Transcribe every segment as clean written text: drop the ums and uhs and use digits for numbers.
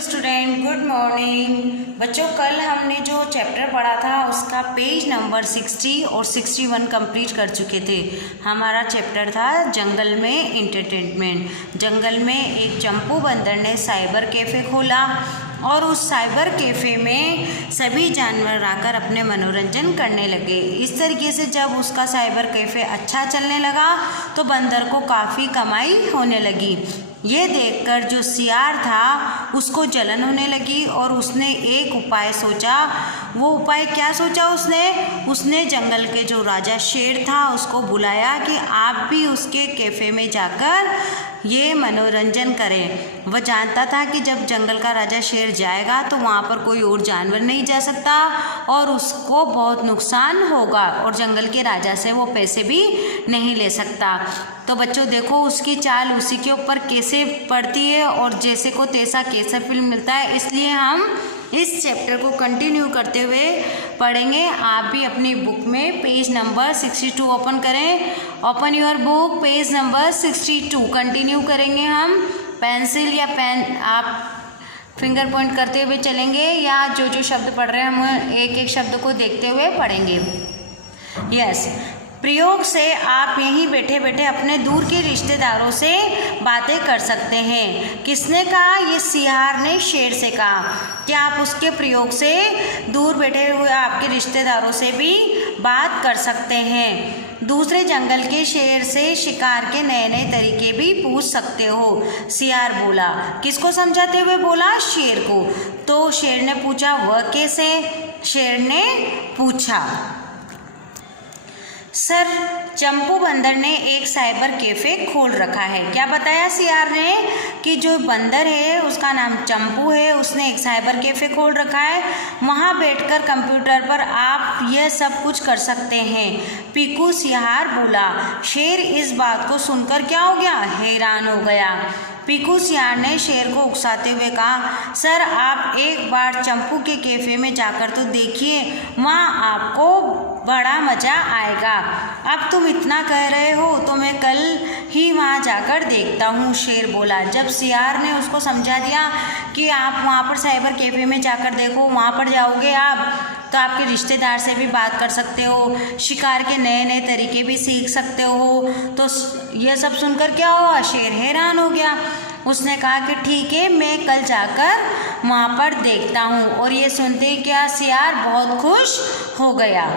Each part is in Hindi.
Student, good morning. बच्चों, कल हमने जो चैप्टर पढ़ा था उसका पेज नंबर 60 और 61 कंप्लीट कर चुके थे। हमारा चैप्टर था जंगल में एंटरटेनमेंट। जंगल में एक चंपू बंदर ने साइबर कैफ़े खोला और उस साइबर कैफ़े में सभी जानवर आकर अपने मनोरंजन करने लगे। इस तरीके से जब उसका साइबर कैफ़े अच्छा चलने लगा तो बंदर को काफ़ी कमाई होने लगी। ये देखकर जो सियार था उसको जलन होने लगी और उसने एक उपाय सोचा। वो उपाय क्या सोचा उसने जंगल के जो राजा शेर था उसको बुलाया कि आप भी उसके कैफ़े में जाकर ये मनोरंजन करें। वह जानता था कि जब जंगल का राजा शेर जाएगा तो वहाँ पर कोई और जानवर नहीं जा सकता और उसको बहुत नुकसान होगा और जंगल के राजा से वो पैसे भी नहीं ले सकता। तो बच्चों देखो, उसकी चाल उसी के ऊपर कैसे पड़ती है और जैसे को तैसा कैसा फिल्म मिलता है। इसलिए हम इस चैप्टर को कंटिन्यू करते हुए पढ़ेंगे। आप भी अपनी बुक में पेज नंबर 62 ओपन करें। Open your book, page number 62 continue करेंगे हम। पेंसिल या पेन आप फिंगर पॉइंट करते हुए चलेंगे या जो शब्द पढ़ रहे हैं हम एक एक शब्द को देखते हुए पढ़ेंगे। यस, प्रयोग से आप यहीं बैठे बैठे अपने दूर के रिश्तेदारों से बातें कर सकते हैं। किसने कहा? ये सियार ने शेर से कहा कि आप उसके प्रयोग से दूर बैठे हुए आपके रिश्तेदारों से भी बात कर सकते हैं। दूसरे जंगल के शेर से शिकार के नए नए तरीके भी पूछ सकते हो, सियार बोला। किसको समझाते हुए बोला? शेर को। तो शेर ने पूछा, वह कैसे? शेर ने पूछा, सर, चंपू बंदर ने एक साइबर कैफ़े खोल रखा है। क्या बताया सियार ने? कि जो बंदर है उसका नाम चंपू है, उसने एक साइबर कैफ़े खोल रखा है। वहाँ बैठकर कंप्यूटर पर आप यह सब कुछ कर सकते हैं। पीकू सियार बोला। शेर इस बात को सुनकर क्या हो गया? हैरान हो गया। पीकू सियार ने शेर को उकसाते हुए कहा, सर, आप एक बार चंपू के कैफ़े में जाकर तो देखिए, वहाँ आपको बड़ा मज़ा आएगा। अब तुम इतना कह रहे हो तो मैं कल ही वहाँ जाकर देखता हूँ, शेर बोला। जब सियार ने उसको समझा दिया कि आप वहाँ पर साइबर कैफ़े में जाकर देखो, वहाँ पर जाओगे आप तो आपके रिश्तेदार से भी बात कर सकते हो, शिकार के नए नए तरीके भी सीख सकते हो। तो यह सब सुनकर क्या हुआ? शेर हैरान हो गया। उसने कहा कि ठीक है, मैं कल जाकर वहाँ पर देखता हूँ। और ये सुनते ही क्या सियार बहुत खुश हो गया।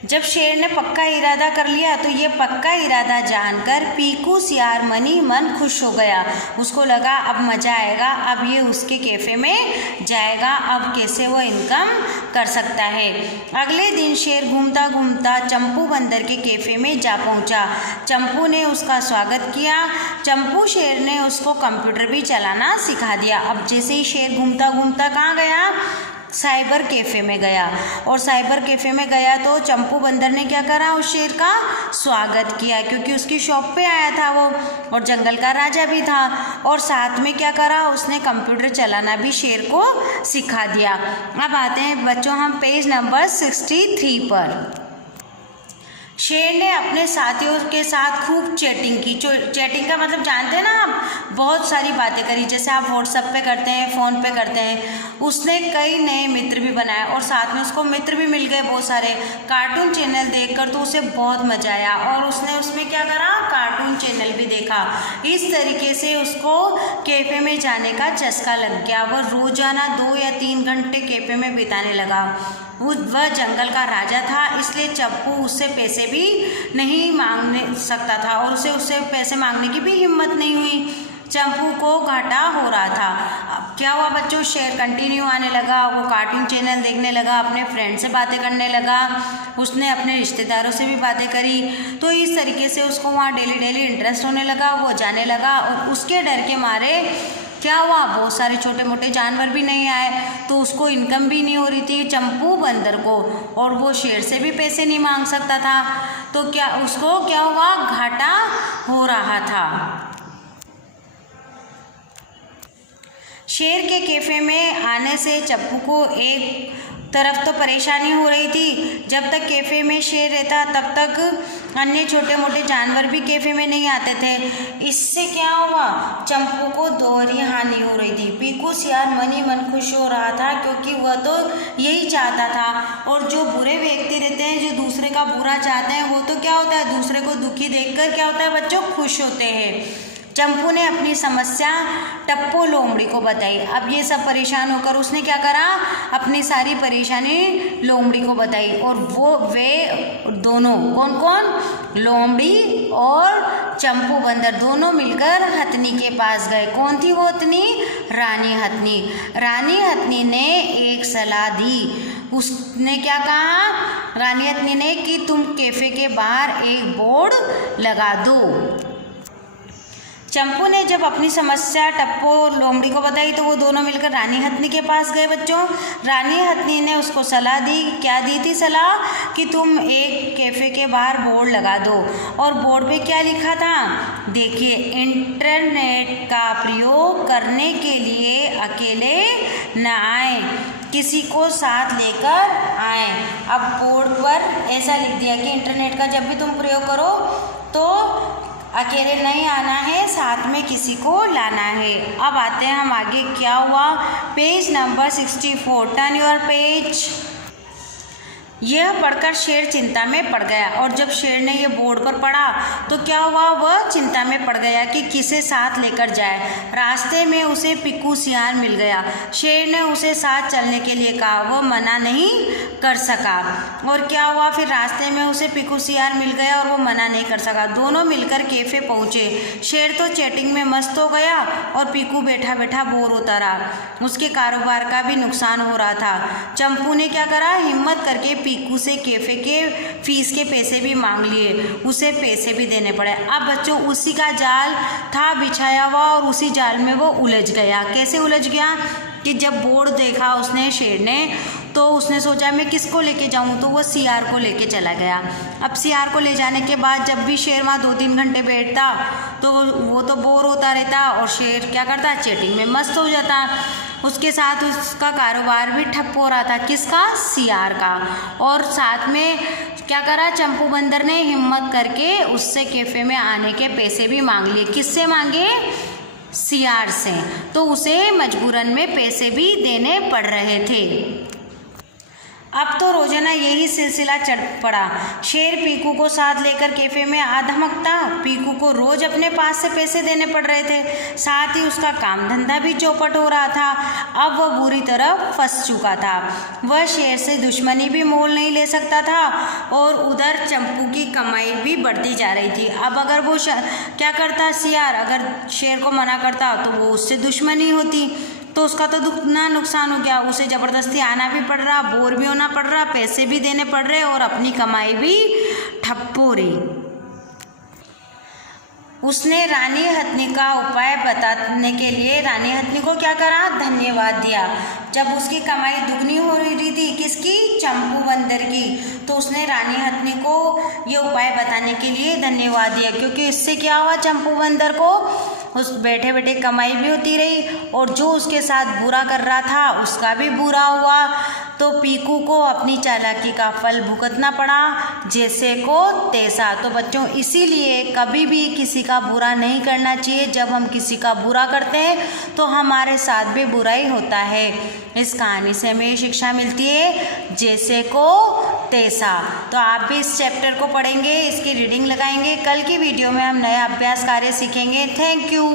जब शेर ने पक्का इरादा कर लिया तो ये पक्का इरादा जानकर पीकू सियार मनी मन खुश हो गया। उसको लगा अब मज़ा आएगा, अब ये उसके कैफ़े में जाएगा, अब कैसे वो इनकम कर सकता है। अगले दिन शेर घूमता घूमता चंपू बंदर के कैफ़े में जा पहुंचा। चंपू ने उसका स्वागत किया। चंपू शेर ने उसको कंप्यूटर भी चलाना सिखा दिया। अब जैसे ही शेर घूमता घूमता कहाँ गया? साइबर कैफ़े में गया। और साइबर कैफ़े में गया तो चंपू बंदर ने क्या करा? उस शेर का स्वागत किया, क्योंकि उसकी शॉप पे आया था वो और जंगल का राजा भी था। और साथ में क्या करा? उसने कंप्यूटर चलाना भी शेर को सिखा दिया। अब आते हैं बच्चों हम पेज नंबर 63 पर। शेर ने अपने साथियों के साथ खूब चैटिंग की। चैटिंग का मतलब जानते हैं ना आप? बहुत सारी बातें करी, जैसे आप व्हाट्सएप पे करते हैं, फ़ोन पे करते हैं। उसने कई नए मित्र भी बनाए और साथ में उसको मित्र भी मिल गए बहुत सारे। कार्टून चैनल देखकर तो उसे बहुत मज़ा आया और उसने उसमें क्या करा? कार्टून चैनल भी देखा। इस तरीके से उसको कैफ़े में जाने का चस्का लग गया। वह रोज़ाना 2 या 3 घंटे कैफ़े में बिताने लगा। वह जंगल का राजा था, इसलिए चंपू उससे पैसे भी नहीं मांगने सकता था और उससे पैसे मांगने की भी हिम्मत नहीं हुई। चंपू को घाटा हो रहा था। अब क्या हुआ बच्चों? शेर कंटिन्यू आने लगा, वो कार्टून चैनल देखने लगा, अपने फ्रेंड से बातें करने लगा, उसने अपने रिश्तेदारों से भी बातें करी। तो इस तरीके से उसको वहाँ डेली इंटरेस्ट होने लगा, वो जाने लगा। और उसके डर के मारे क्या हुआ? बहुत सारे छोटे मोटे जानवर भी नहीं आए तो उसको इनकम भी नहीं हो रही थी चंपू बंदर को, और वो शेर से भी पैसे नहीं मांग सकता था। तो उसको क्या हुआ? घाटा हो रहा था। शेर के कैफ़े में आने से चंपू को एक तरफ तो परेशानी हो रही थी। जब तक कैफ़े में शेर रहता तब तक अन्य छोटे मोटे जानवर भी कैफ़े में नहीं आते थे। इससे क्या हुआ, चंपू को दोहरी हानि हो रही थी। पीकू सियार मन ही मन खुश हो रहा था क्योंकि वह तो यही चाहता था। और जो बुरे व्यक्ति रहते हैं, जो दूसरे का बुरा चाहते हैं, वो तो क्या होता है, दूसरे को दुखी देखकर क्या होता है बच्चों, खुश होते हैं। चंपू ने अपनी समस्या टप्पू लोमड़ी को बताई। अब ये सब परेशान होकर उसने क्या करा, अपनी सारी परेशानी लोमड़ी को बताई। और वे दोनों कौन कौन, लोमड़ी और चंपू बंदर दोनों मिलकर हथनी के पास गए। कौन थी वो हथनी, रानी हथनी। रानी हथनी ने एक सलाह दी। उसने क्या कहा, रानी हथनी ने, कि तुम कैफे के बाहर एक बोर्ड लगा दो। चंपू ने जब अपनी समस्या टप्पू लोमड़ी को बताई तो वो दोनों मिलकर रानी हथनी के पास गए बच्चों। रानी हथनी ने उसको सलाह दी। क्या दी थी सलाह, कि तुम एक कैफ़े के बाहर बोर्ड लगा दो। और बोर्ड पे क्या लिखा था, देखिए, इंटरनेट का प्रयोग करने के लिए अकेले न आए, किसी को साथ लेकर आए। अब बोर्ड पर ऐसा लिख दिया कि इंटरनेट का जब भी तुम प्रयोग करो तो अकेले नहीं आना है, साथ में किसी को लाना है। अब आते हैं हम आगे, क्या हुआ, page number 64, turn your page. यह पढ़कर शेर चिंता में पड़ गया। और जब शेर ने यह बोर्ड पर पढ़ा तो क्या हुआ, वह चिंता में पड़ गया कि किसे साथ लेकर जाए। रास्ते में उसे पीकू सियार मिल गया। शेर ने उसे साथ चलने के लिए कहा, वह मना नहीं कर सका। और क्या हुआ, फिर रास्ते में उसे पीकू सियार मिल गया और वो मना नहीं कर सका। दोनों मिलकर कैफ़े पहुँचे। शेर तो चैटिंग में मस्त हो गया और पीकू बैठा बैठा बोर होता रहा। उसके कारोबार का भी नुकसान हो रहा था। चंपू ने क्या करा, हिम्मत करके पीकू से कैफ़े के फीस के पैसे भी मांग लिए। उसे पैसे भी देने पड़े। अब बच्चों उसी का जाल था बिछाया हुआ और उसी जाल में वो उलझ गया। कैसे उलझ गया, कि जब बोर्ड देखा उसने, शेर ने, तो उसने सोचा मैं किसको लेके जाऊं, तो वो सियार को लेके चला गया। अब सियार को ले जाने के बाद जब भी शेर वहाँ 2-3 घंटे बैठता तो वो तो बोर होता रहता और शेर क्या करता, चैटिंग में मस्त हो जाता। उसके साथ उसका कारोबार भी ठप हो रहा था। किसका, सियार का। और साथ में क्या करा, चंपू बंदर ने हिम्मत करके उससे कैफ़े में आने के पैसे भी मांग लिए। किससे मांगे, सियार से। तो उसे मजबूरन में पैसे भी देने पड़ रहे थे। अब तो रोजाना यही सिलसिला चल पड़ा। शेर पीकू को साथ लेकर कैफ़े में आ धमकता। पीकू को रोज अपने पास से पैसे देने पड़ रहे थे, साथ ही उसका काम धंधा भी चौपट हो रहा था। अब वह बुरी तरह फंस चुका था। वह शेर से दुश्मनी भी मोल नहीं ले सकता था और उधर चंपू की कमाई भी बढ़ती जा रही थी। अब अगर वो क्या करता, सियार अगर शेर को मना करता तो वो उससे दुश्मनी होती, तो उसका तो दुगना नुकसान हो गया। उसे ज़बरदस्ती आना भी पड़ रहा, बोर भी होना पड़ रहा, पैसे भी देने पड़ रहे और अपनी कमाई भी ठप हो रही। उसने रानी हथनी का उपाय बताने के लिए रानी हथनी को क्या करा, धन्यवाद दिया। जब उसकी कमाई दुगनी हो रही थी, किसकी, चंपू बंदर की, तो उसने रानी हथनी को ये उपाय बताने के लिए धन्यवाद दिया। क्योंकि इससे क्या हुआ, चंपू बंदर को उस बैठे बैठे कमाई भी होती रही और जो उसके साथ बुरा कर रहा था उसका भी बुरा हुआ। तो पीकू को अपनी चालाकी का फल भुगतना पड़ा, जैसे को तैसा। तो बच्चों इसीलिए कभी भी किसी का बुरा नहीं करना चाहिए। जब हम किसी का बुरा करते हैं तो हमारे साथ भी बुरा ही होता है। इस कहानी से हमें शिक्षा मिलती है, जैसे को तैसा। तो आप भी इस चैप्टर को पढ़ेंगे, इसकी रीडिंग लगाएंगे। कल की वीडियो में हम नया अभ्यास कार्य सीखेंगे। Thank you.